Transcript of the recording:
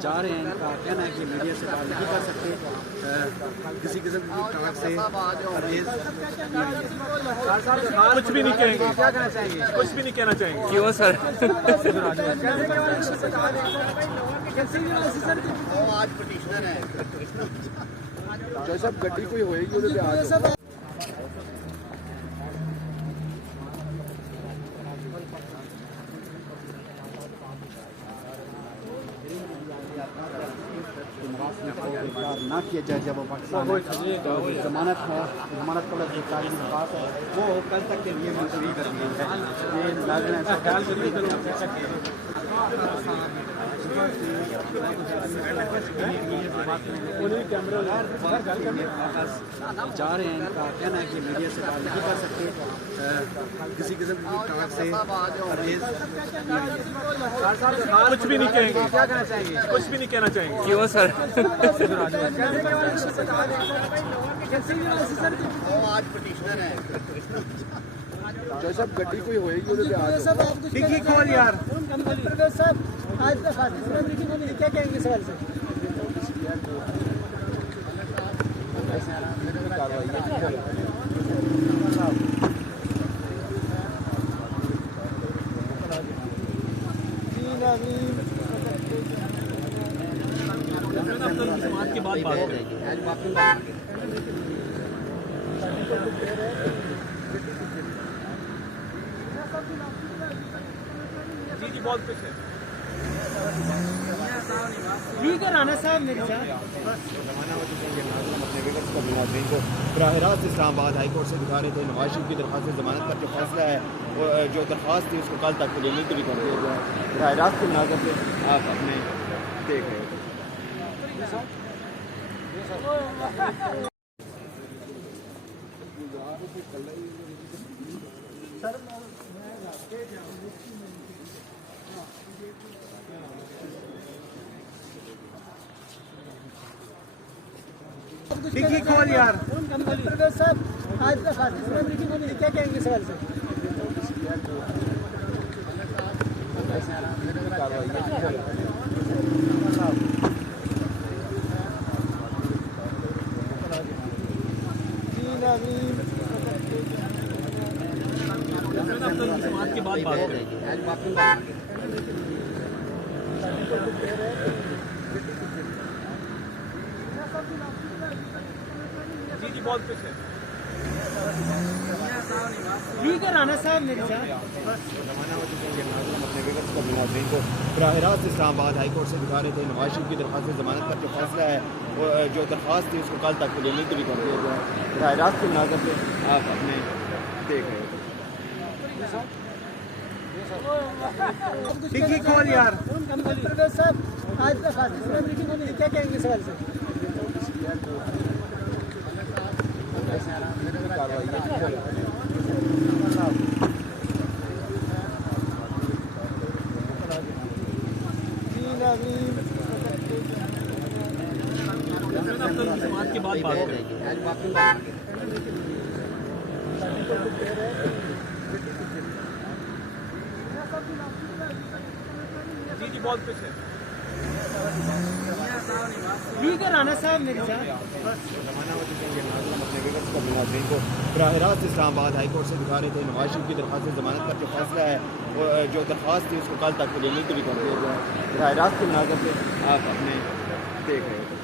जा रहे हैं। इनका कहना है कि मीडिया से बात नहीं कर सकते, किसी किस्म की टाक से कुछ भी नहीं कहेंगे। क्या कहना चाहेंगे? कुछ भी नहीं कहना चाहेंगे। क्यों सर? आज पटिशनर है जैसा गड्डी कोई होएगी उधर पे आ जाओ। ना किया जाए जब वो पाकिस्तान जमानत है, जमानत का तारीख पास है, वो कल तक के लिए मंजूरी कर दी है। ये लाजमी है सरकार से जा रहे हैं। इनका कहना है कि मीडिया से बात नहीं कर सकते, किसी किस्म की टाक से कुछ भी नहीं कहेंगे। क्या कहना चाहेंगे? कुछ भी नहीं कहना चाहेंगे। क्यों सर? आज पटिशनर है जैसा गड्डी कोई होएगी उधर पे आ जाओ। डिग्गी खोल यार। आज मीटिंग होनी है, क्या कहेंगे सवाल से? के बाद बात करेंगे। जी बहुत कुछ है। ठीक है राणा साहब, मेरे साथ बराह रास्त इस्लामाबाद हाई कोर्ट से दिखा रहे थे। नवाज शरीफ की दरख्वास्त जमानत का जो फैसला है, वो जो दरख्वास्त थी उसको कल तक के लिए मुलतवी कर दिया गया है। बराह रास्त की नजर से आप अपने देख रहे थे। डिग्गी खोल यार। साहब, आज मीटिंग होनी है, क्या कहेंगे सवाल से? के बाद बात करेंगे। जी बहुत कुछ है। ठीक है राणा साहब, मेरे साथ बराह रास्त इस्लामाबाद हाई कोर्ट से दिखा रहे थे। नवाज शरीफ की दरख्वास्त जमानत का जो फैसला है, वो जो दरख्वास्त थी उसको कल तक के लिए मुलतवी कर दिया गया है। बराह रास्त की नजर से आप अपने देख रहे थे। डिग्गी खोल यार। साहब, आज मीटिंग होनी है, क्या कहेंगे सवाल से? के बाद बात करेंगे। जी बहुत कुछ है। ठीक है राणा साहब, मेरे साथ बराह रास्त इस्लामाबाद हाई कोर्ट से दिखा रहे थे। नवाज शरीफ की दरख्वास्त जमानत का जो फैसला है, वो जो दरख्वास्त थी उसको कल तक के लिए मुलतवी कर दिया गया है। बराह रास्त की नजर से आप अपने देख रहे थे।